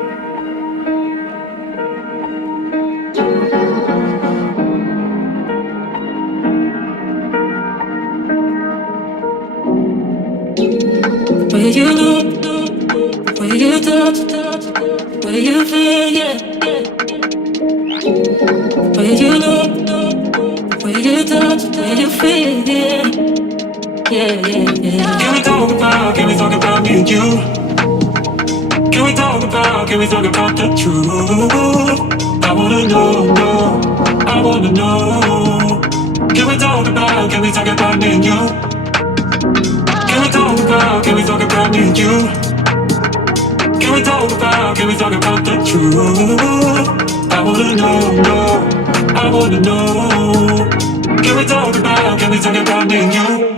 Where you look, where you touch, where you feel, yeah. Where you look, where you touch, where you feel, yeah. Yeah, yeah, yeah. Can we talk about me and you? Can we talk about the truth? I wanna know, no, I wanna know. Can we talk about me and you? Can we talk about me and you? Can we talk about the truth? I wanna know, no, I wanna know. Can we talk about me and you?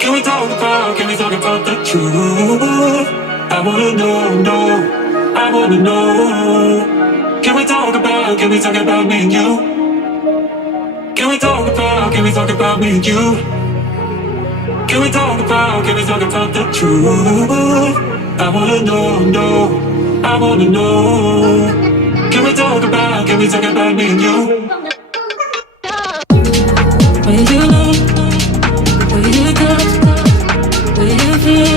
Can we talk about the truth? I wanna know, no, I wanna know. Can we talk about me and you? Can we talk about me and you? Can we talk about the truth? I wanna know, no, I wanna know. Can we talk about me and you? Where you look, where you touch, where you feel.